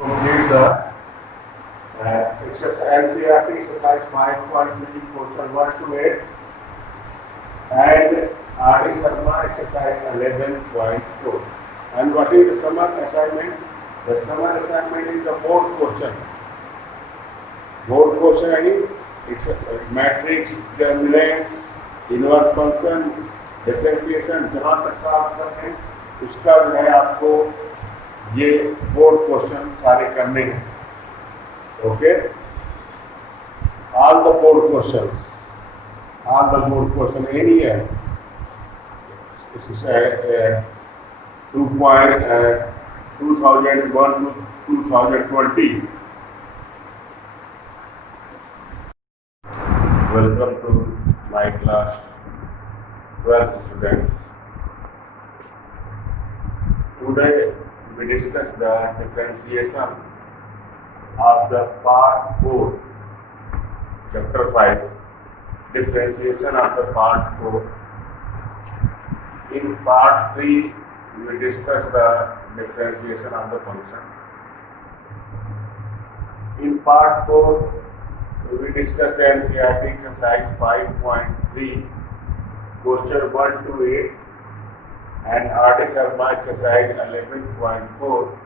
Complete the NCERT exercise 5.3 question 1 to 8 and RD Sharma exercise 11.4. And what is the summer assignment? The summer assignment is the board question. Board question यानी matrix, determinants, inverse function, differentiation जहाँ तक solve करते हैं उसका जो है आपको ये बोर्ड क्वेश्चन सारे करने हैं. Okay, all the board question any year. This is 2001 to 2020. Welcome to my class, 12th students. Today we discuss the differentiation of the part 4, chapter 5, differentiation of the part 4. In part 3 we discuss the differentiation of the function. In part 4 we discussed the NCERT exercise 5.3, question 1 to 8 and RD Sharma exercise 11.4.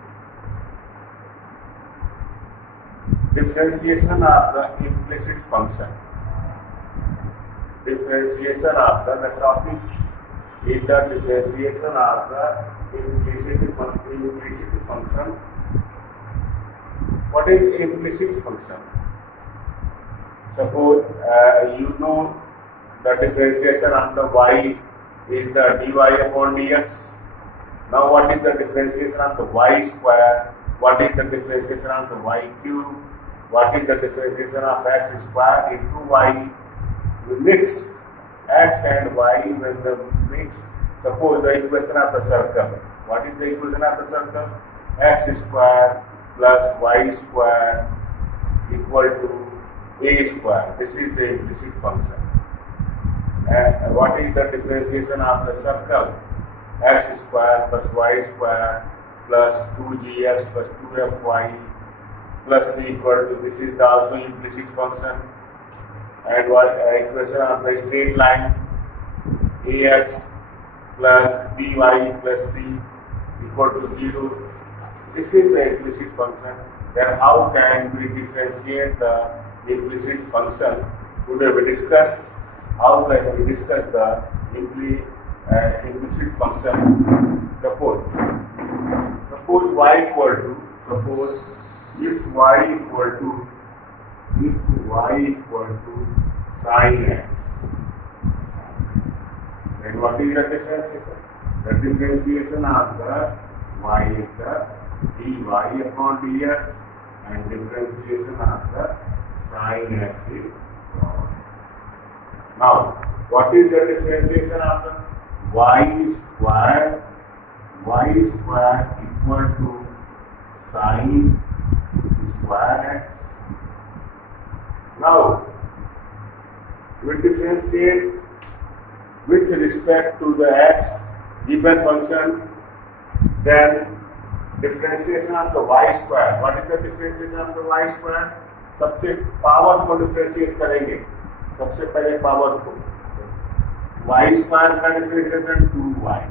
Differentiation of the implicit function. Differentiation of the topic is the differentiation of the implicit function. What is implicit function? Suppose you know the differentiation of the y is the dy upon dx. Now what is the differentiation of the y square? What is the differentiation of the y cube? What is the differentiation of x square into y? We mix x and y when the mix. Suppose the equation of the circle. What is the equation of the circle? X square plus y square equal to a square. This is the implicit function. And what is the differentiation of the circle? X square plus y square plus 2gx plus 2fy plus c equal to, this is the also implicit function. And what equation of the straight line? Ax plus by plus c equal to 0. This is the implicit function. Then how can we differentiate the implicit function? Today we discuss how can we discuss the implicit function. Suppose y equal to, if y equal to sin x, then what is the differentiation? The differentiation of the y is the dy upon dx and differentiation of the sin x is cos. Now, what is the differentiation of the y square equal to sin square x? Now, we differentiate with respect to the x given function, then differentiation of the y square. What is the differentiation of the y square? सबसे power को differentiate करेंगे. सबसे पहले power को y square का differentiation 2y.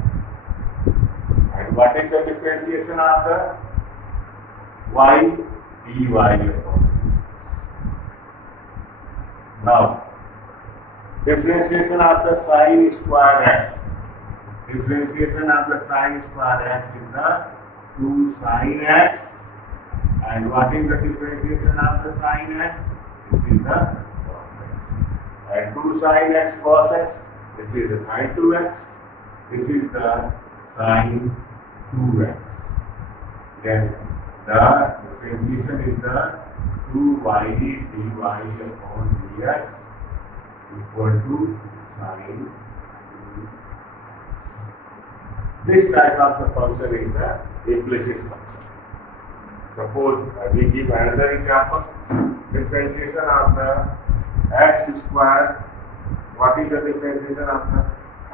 And what is the differentiation of the y? dy upon dx. Now differentiation of the sin square x. Differentiation of the sin square x is the 2 sin x. And what is the differentiation of the sin x? This is the cos x. And 2 sin x cos x. This is the sin 2x. This is the sin 2x. Then the differentiation is the 2y dy upon dx equal to sin 2x. This type of the function is the implicit function. Suppose we give another example. Differentiation of the x square. What is the differentiation of the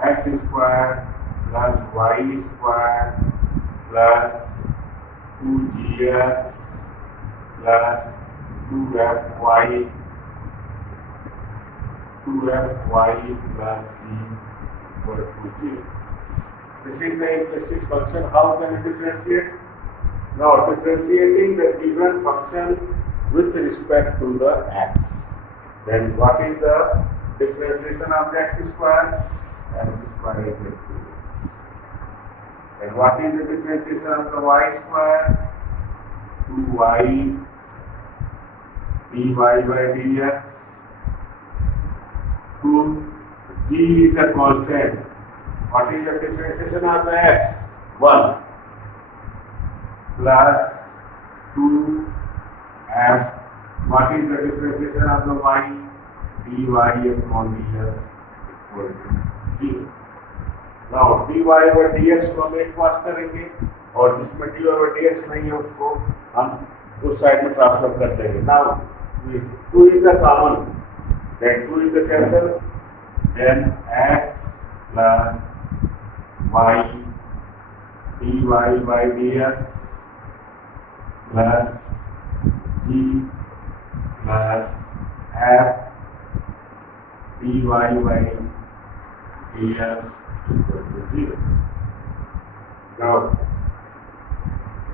x square plus y square plus 2gx plus 2fy plus c equal to 0. This is the implicit function. How can we differentiate? Now differentiating the given function with respect to the x. Then what is the differentiation of the x square? X square is equal to x. And what is the differentiation of the y square? 2y dy by dx. 2 g is the constant. What is the differentiation of the x? 1 plus 2f. What is the differentiation of the y? dy upon dx equal to 0. Now dy by dx को हम एक पास करेंगे और जिसमें dy by dx नहीं है उसको हम उस साइड में ट्रांसफर कर देंगे. Now 2 is the common, then 2 is the cancel, then x plus y dy by dx plus g plus f dy by dx equal to 0. Now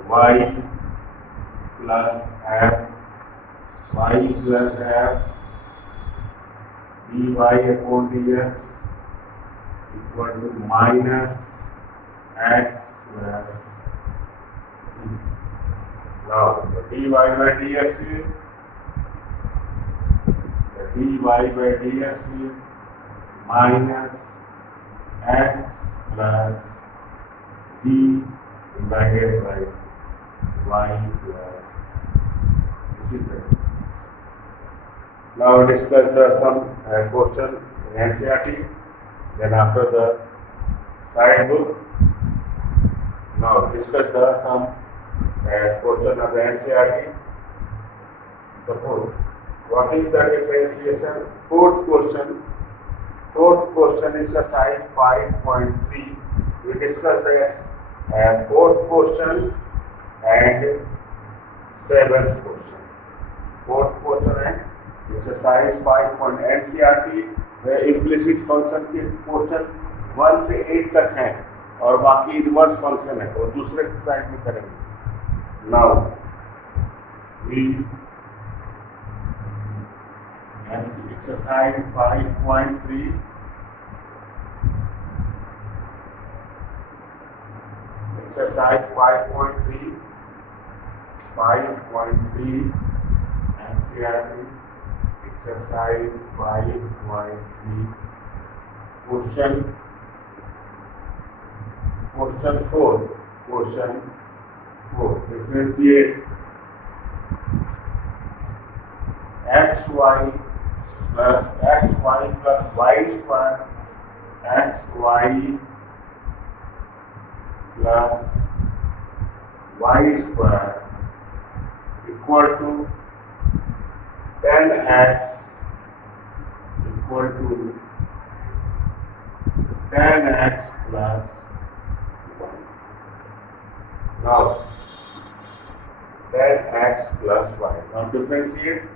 y plus f dy upon dx equal to minus x plus g. Now the dy by dx is minus x plus g divided by y plus z. Now we discuss the some question in NCERT. Then after the side book. Now discuss the some question of the NCERT. Suppose what is the differentiation? Fourth question is exercise 5.3. We discussed the fourth question and seventh question. Fourth question and exercise 5. NCERT में implicit function के question 1 से 8 तक हैं और बाकी inverse function है और दूसरे साइड में करेंगे. Now we exercise 5.3. Exercise 5.3 NCERT. Exercise 5.3 question 4. Differentiate xy plus y square, xy plus y square equal to 10x equal to 10x plus 1. Now 10x plus 1. Now differentiating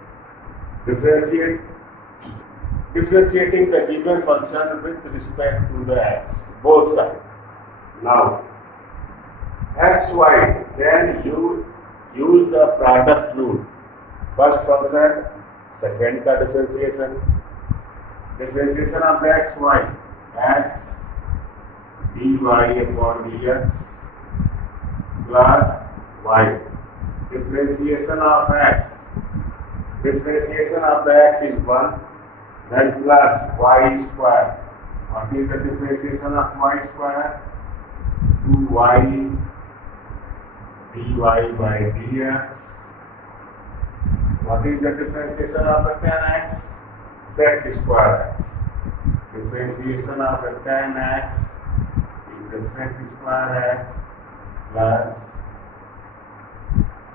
the given function with respect to the x, both sides. Now xy, then you use the product rule. First function, second का differentiation of xy, x dy upon dx plus y. Differentiation of x is 1, then plus y square. What is the differentiation of y square? 2y dy by dx. What is the differentiation of the 10x? Sec square x. Differentiation of the 10x is the sec square x plus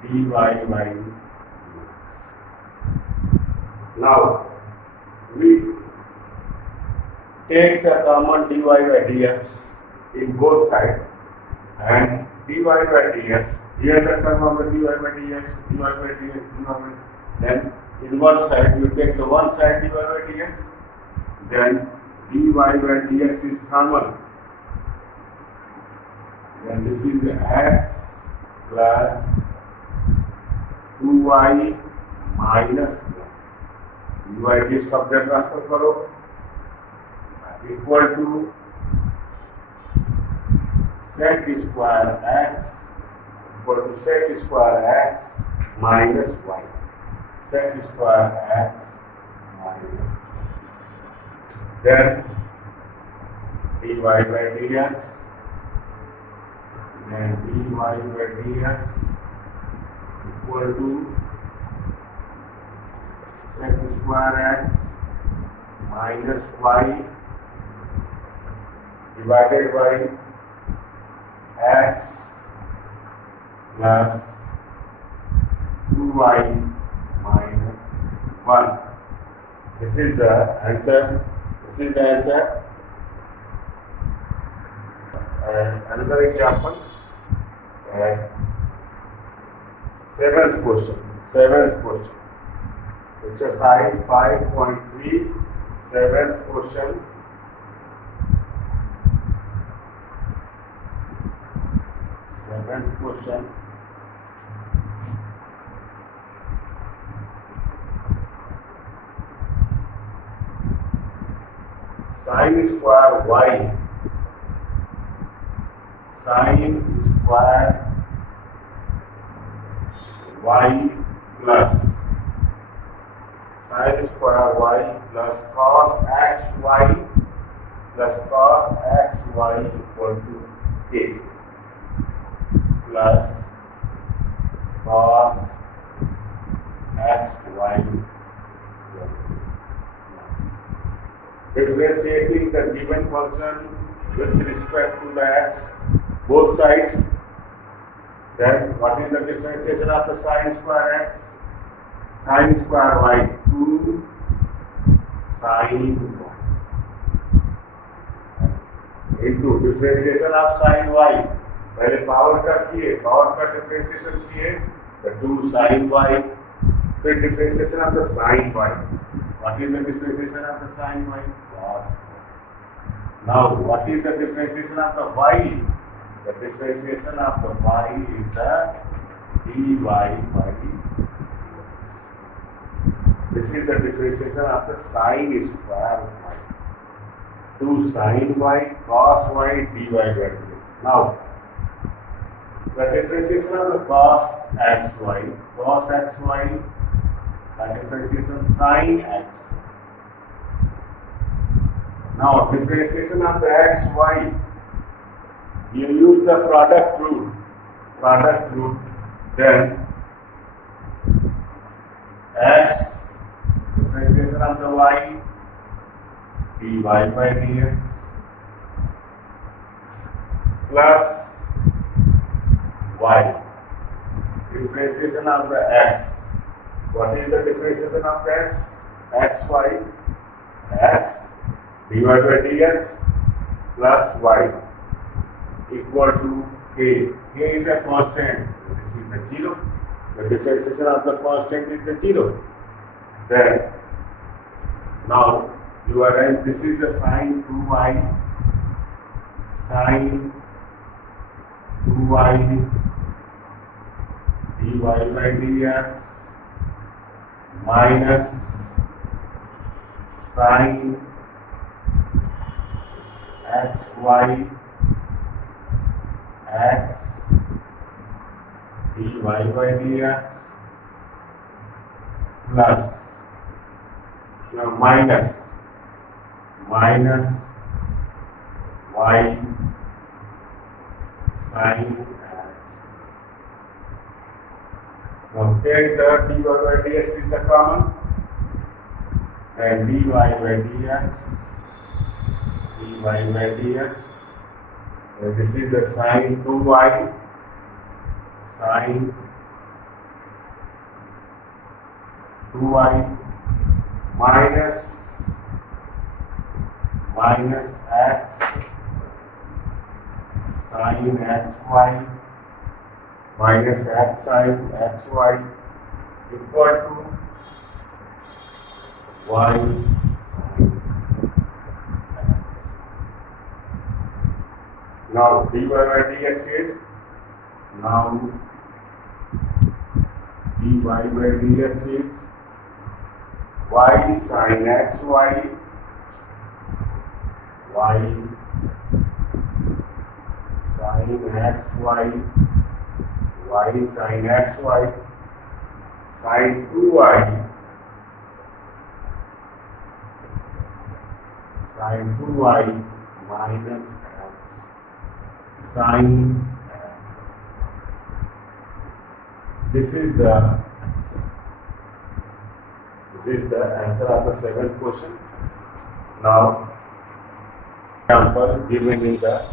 dy by dx. Now we take the common dy by dx in both sides, and dy by dx Here the term of the dy by dx, dy by dx, dy by, then in one side you take the one side dy by dx, then dy by dx is common. Then this is the x plus 2y minus 1. dy dx का update transfer करो equal to sec square x equal to sec square x minus y. Sec square x minus. Then dy by dx. Then dy by dx equal to sec square x minus y divided by x plus 2y minus 1. This is the answer. This is the answer. Another example. Seventh question. Exercise 5.3. Seventh question. Sin square y plus sin square y plus cos xy equal to k plus cos xy. Differentiating the given function with respect to the x, both sides. Then what is the differentiation of the sin square x? Sin square y 2 sin y into differentiation of sin y. पहले power का किए, power का differentiation किए, the 2 sin y, फिर differentiation of the sin y. What is the differentiation of the sin y? Cos. Now, what is the differentiation of the y? The differentiation of the y is the dy by dx. This is the differentiation of the sin square y. 2 sin y cos y dy by dx. Now, the differentiation of the cos xy, the differentiation sin x. Now, differentiation of the xy, you use the product rule, then x, differentiation of the y, dy by dx, plus y, differentiation of the x. What is the differentiation of x? xy, x dy by dx plus y equal to k. K is a constant. This is the 0. The differentiation of the constant is the 0. Then, now you are this is the sin 2y, dy by dx minus sin xy x dy by dx plus minus y sin x. Now take the dy by dx is the common, and dy by dx, and this is the sin 2y, minus x sin xy minus x sin xy equal to y sin x. Now dy by dx is now dy by dx is y sin xy y sin xy y sin xy sin 2y sin 2y minus x sin x. This is the answer of the seventh question. Now, example given in the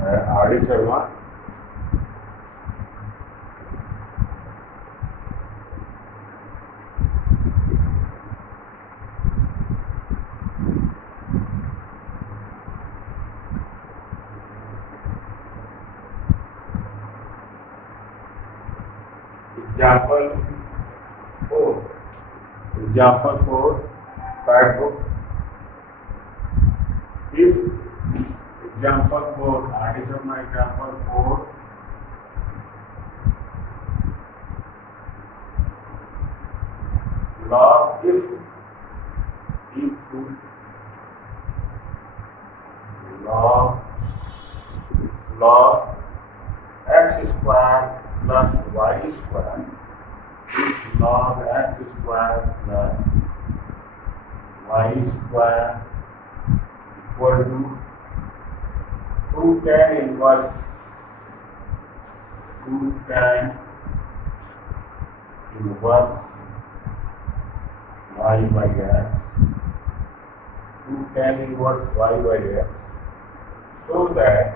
R.D. Sharma. Example 4, fact book. If example 4, R.D. Sharma example 4, log if log x square plus y square, if log x square plus y square equal to 2 tan inverse y by x, 2 tan inverse y by x, so that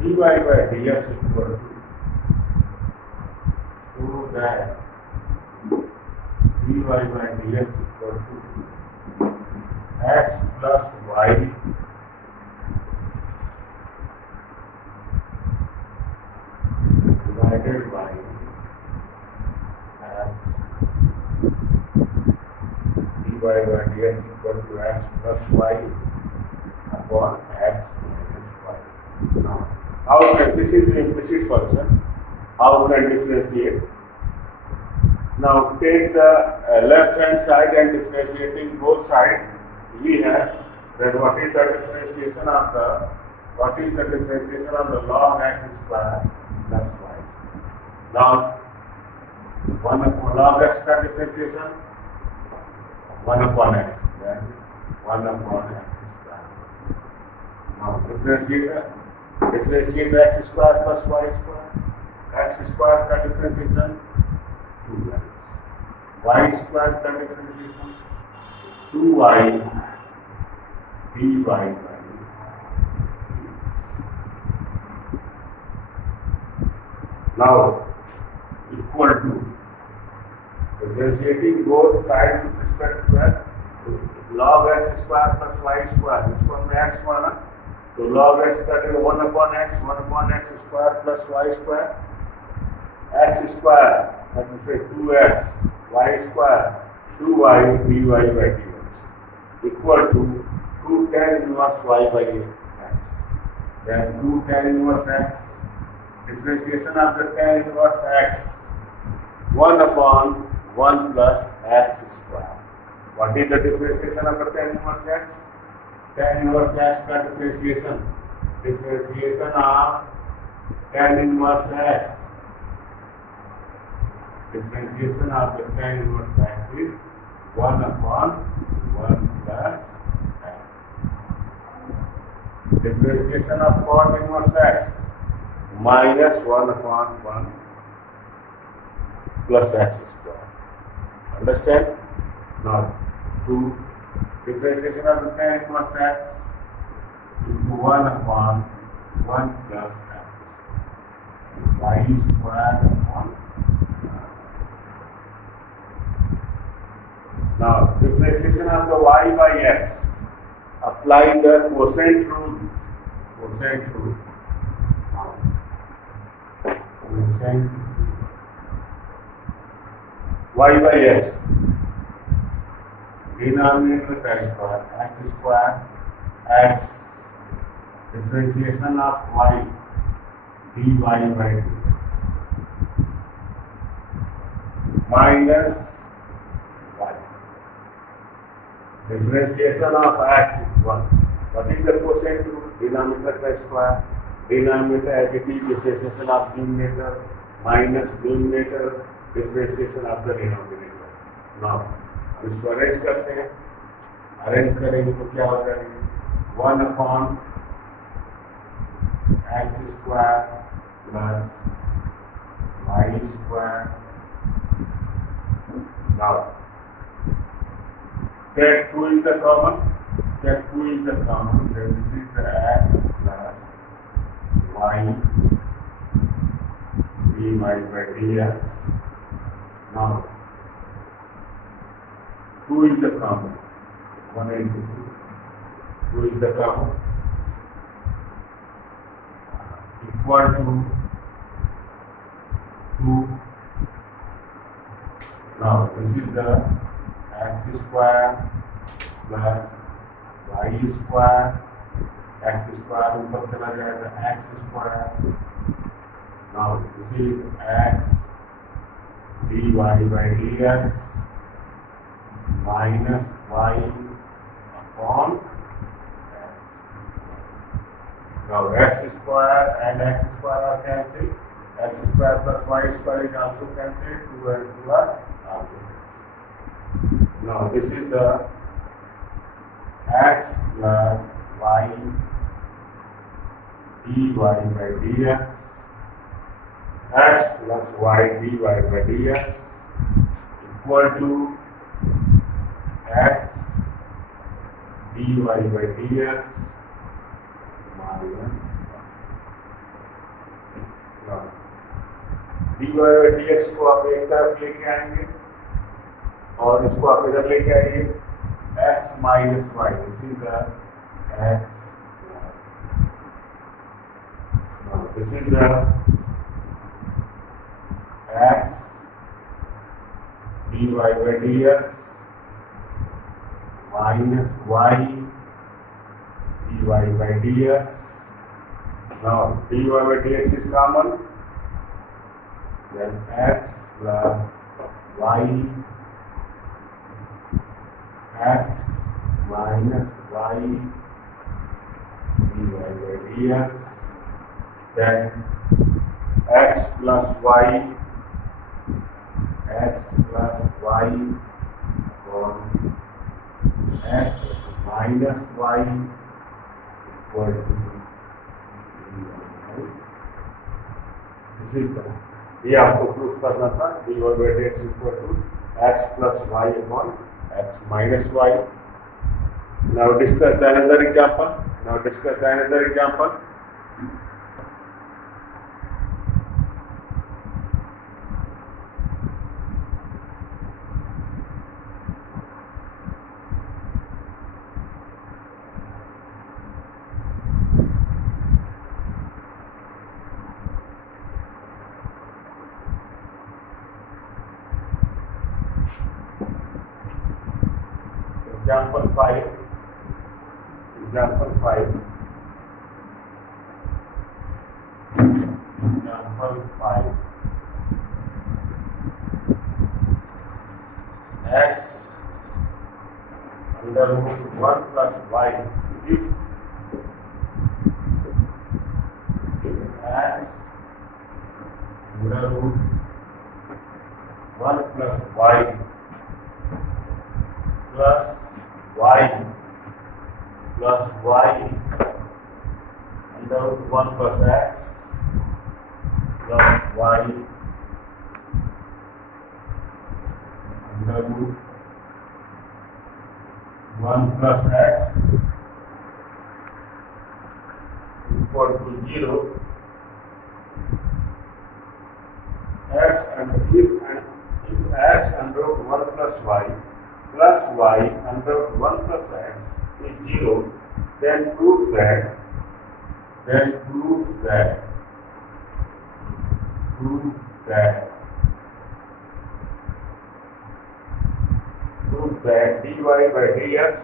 dy by dx equal to, so that dy by dx equal to x plus y divided by x, dy by dx equal to x plus y upon x minus y. Now, how can this is the implicit function? How can differentiate? Now take the left hand side and differentiating both sides. We have then what is the differentiation of the log x square plus y. Now 1 upon log x square differentiation 1 upon x, then 1 upon x square. Now differentiate x square plus y square. X square का differentiation 2x. Y square का differentiation 2y dy by now equal to differentiating both sides with respect to that log x square plus y square. इसको हमने x माना तो log x का 1 upon x square plus y square, x square that is 2x, y square 2y dy by dx equal to 2 tan inverse y by x. Then 2 tan inverse x, differentiation of the tan inverse x 1 upon 1 plus x square. What is the differentiation of the tan inverse x? Tan inverse x का differentiation of tan inverse x. Differentiation of the tan inverse x is 1 upon 1 plus x. Differentiation of cot inverse x minus 1 upon 1 plus x square. Understand? Now, to differentiation of the tan inverse x into 1 upon 1 plus x. Y square upon Now, differentiation of the y by x. Apply the quotient rule. Quotient rule. Now, quotient y by x. Denominator x square x. Differentiation of y dy by 2 minus y. Differentiation of x is 1. What is the quotient rule? Denominator x square. Denominator as it is, differentiation of numerator minus numerator, differentiation of the denominator. Now, हम इसको arrange करते हैं. Arrange करेंगे तो क्या हो जाएगा? 1 upon x square plus y square. Now, that 2 is the common. That 2 is the common. Then this is the x plus y dy by dx. Now, 2 is the common. 1 into 2. 2 is the common. Equal to 2. Now, this is the x square plus y square. X square ऊपर चला जाएगा x square. Now, this is x dy by dx minus y upon x. Now, x square and x square are cancelled. X square plus y square is also cancelled. 2 and 2 are also cancelled. Now, this is the x plus y dy by dx. X plus y dy by dx equal to x dy by dx minus dy by dx को आप एक तरफ लेके आएंगे और इसको आप इधर लेके आइए. x minus y, this is the x. Now this is the x dy by dx minus y dy by dx. Now dy by dx is common. Then x plus y x minus y dy by dx. Then x plus y on x minus y equal to this is the ये आपको proof करना था. dy by dx equal to x plus y upon x minus y. Now discuss another example. Example 5. X under root 1 plus y. If x under root 1 plus y plus y under root 1 plus x plus y under root 1 plus x equal to 0. If x under root 1 plus y plus y under 1 plus x is 0, then prove that prove that dy by dx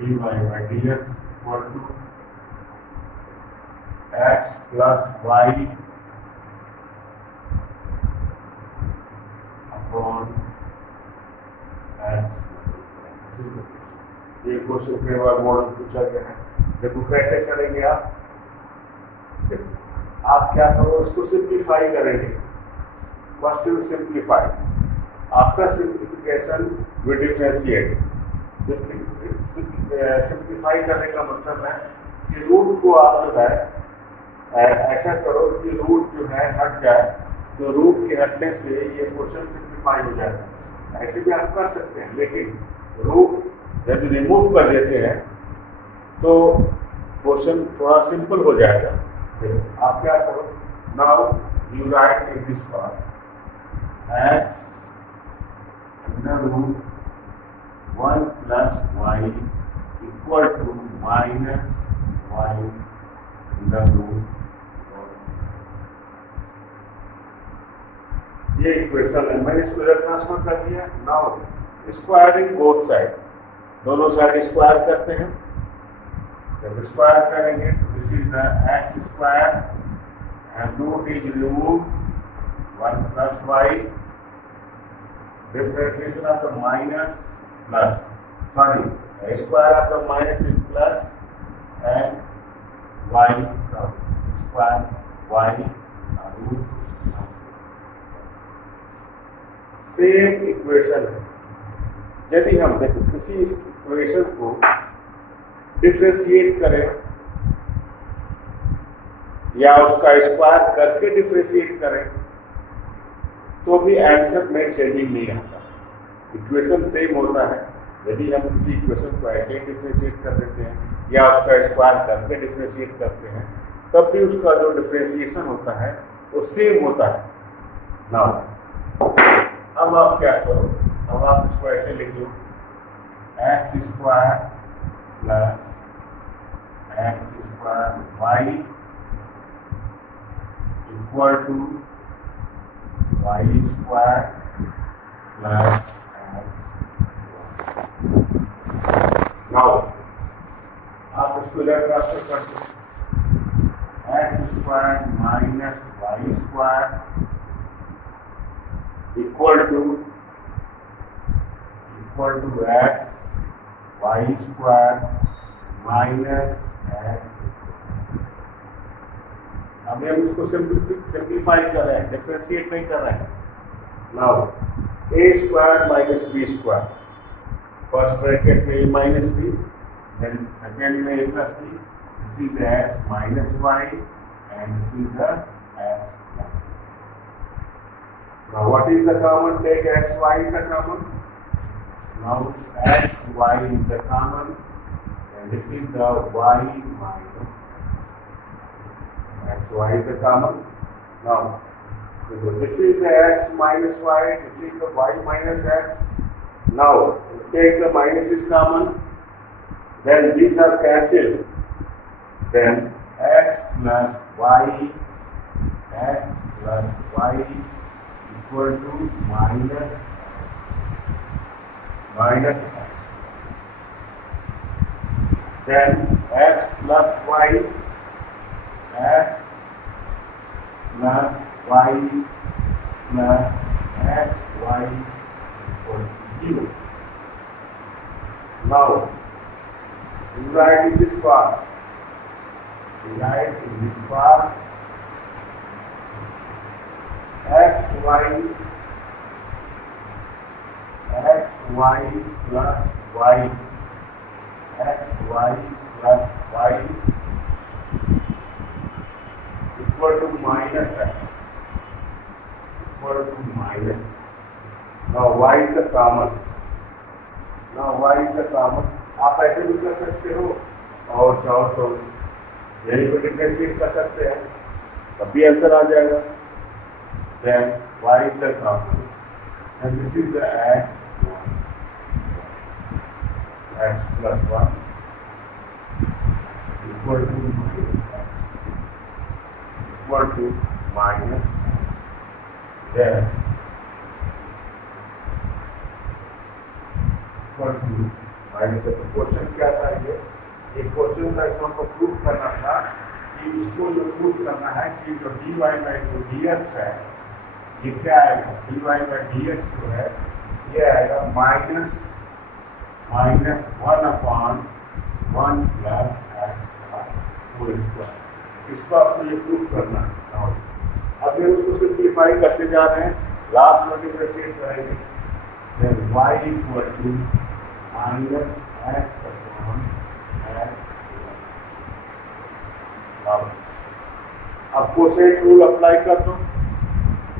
equal to x plus y upon x। ये question के बाद model पूछा गया है। देखो कैसे करेंगे आप, देखो आप क्या करो, इसको सिंप्लीफाई करेंगे। First you simplify, after simplification we differentiate. Simplify करने का मतलब है कि रूट को आप जो है ऐसा करो कि रूट जो है हट जाए, तो रूट के हटने से ये क्वेश्चन सिंप्लीफाई हो जाएगा। ऐसे भी आप कर सकते हैं, लेकिन रूट यदि रिमूव कर देते हैं तो क्वेश्चन थोड़ा सिंपल हो जाएगा। आप क्या करो, now you write in this form x under root 1 plus y equal to minus y under root. ये इक्वेशन है, मैंने इसको इधर ट्रांसफर कर दिया। नाउ स्क्वायरिंग बोथ साइड, दोनों साइड स्क्वायर करते हैं। जब स्क्वायर करेंगे तो this is the x square and root is remove 1 plus y, differentiation of the minus plus, sorry square of the minus is plus and Y square y root. Same equation है। यदि हम देखो किसी equation को differentiate करें या उसका square करके डिफरेंशिएट करें तो भी आंसर में चेंजिंग नहीं आता, इक्वेशन सेम होता है। यदि हम किसी इक्वेशन को ऐसे ही डिफरेंशिएट कर देते हैं या उसका स्क्वायर करके डिफरेंशिएट करते हैं, तब भी उसका जो डिफरेंशिएशन होता है वो सेम होता है ना। अब आप क्या करो, अब आप इसको ऐसे लिख लो, X square plus X square Y equal to Y square plus X. Now आप इसको इधर ट्रांसफर कर दो, X square minus Y square equal to X Y square minus X. अभी हम इसको सिंप्लीफाई कर रहे हैं, डिफरेंशिएट नहीं कर रहे हैं। Now A square minus B square, first bracket में A minus B, then second में A plus B, this is X minus Y and this is the X. Now what is the common? Take x, y is the common. Now x, y is the common, and this is the y minus x, y is the common. Now this is the x minus y, this is the y minus x. Now take the minus is common, then these are cancelled. Then x plus y equal to minus x. Then x plus y plus xy equal to 0. Now write in this part. xy plus y equal to minus x. Now y is the common. आप ऐसे भी कर सकते हो और चाहो तो यही को डिफरेंशिएट कर सकते हैं। तब भी आंसर आ जाएगा। Then y is the common and this is the x plus 1 equal to minus x equal to minus x. Then equal to minus the question क्या था ये क्वेश्चन का हमको प्रूफ करना था कि इसको जो प्रूफ करना है कि जो dy बाई जो dx है ये क्या आएगा, dy बाई dx जो है ये आएगा minus 1/1 plus x whole square. इसको आपको ये प्रूफ करना है। अब ये उसको सिंप्लीफाई करते जा रहे हैं, लास्ट में डिफरेंशिएट करेंगे। Then y equal to minus x upon x। अब कोसेट रूल अप्लाई कर दो,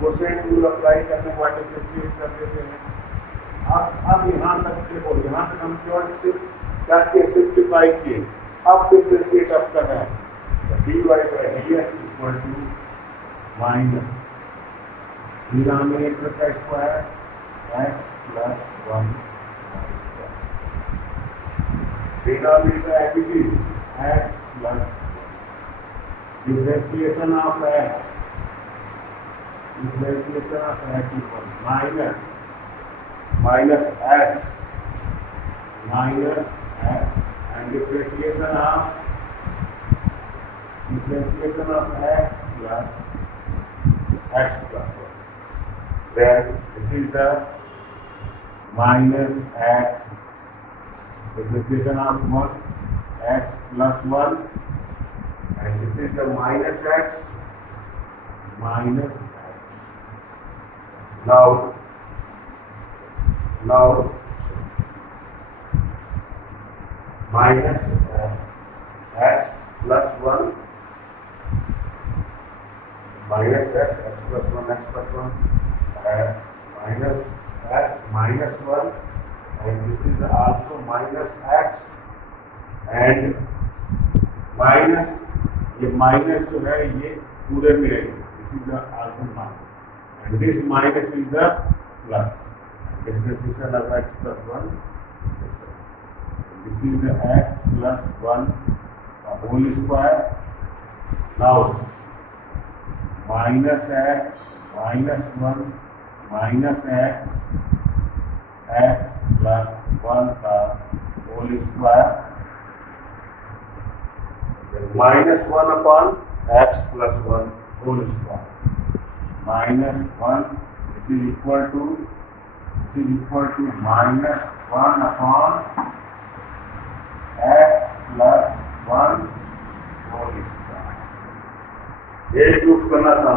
कोसेट रूल अप्लाई करने के बाद डिफरेंशिएट कर देते हैं। अब यहाँ तक देखो, यहाँ तक हम केवल सिर्फ क्या किए, सिंप्लीफाई किए। अब डिफरेंशिएट अब कर रहे हैं, dy by dx equal to minus denominator का square x plus 1 denominator ability x plus differentiation of x equal minus x and differentiation of x plus 1. Then this is the minus x differentiation of 1 x plus 1. And this is the minus x. Now minus x plus 1 minus x plus 1 minus x minus 1 and this is also minus x and minus ये minus जो है ये पूरे में रहेगी, this is the alpha minus and this minus is the plus differentiation of x plus 1 this is the x plus 1 का whole square. Now minus x minus 1 minus x plus 1 का whole square minus 1 upon x plus 1 whole square minus 1 this is equal to minus 1 upon x plus 1 whole square। ये proof करना था।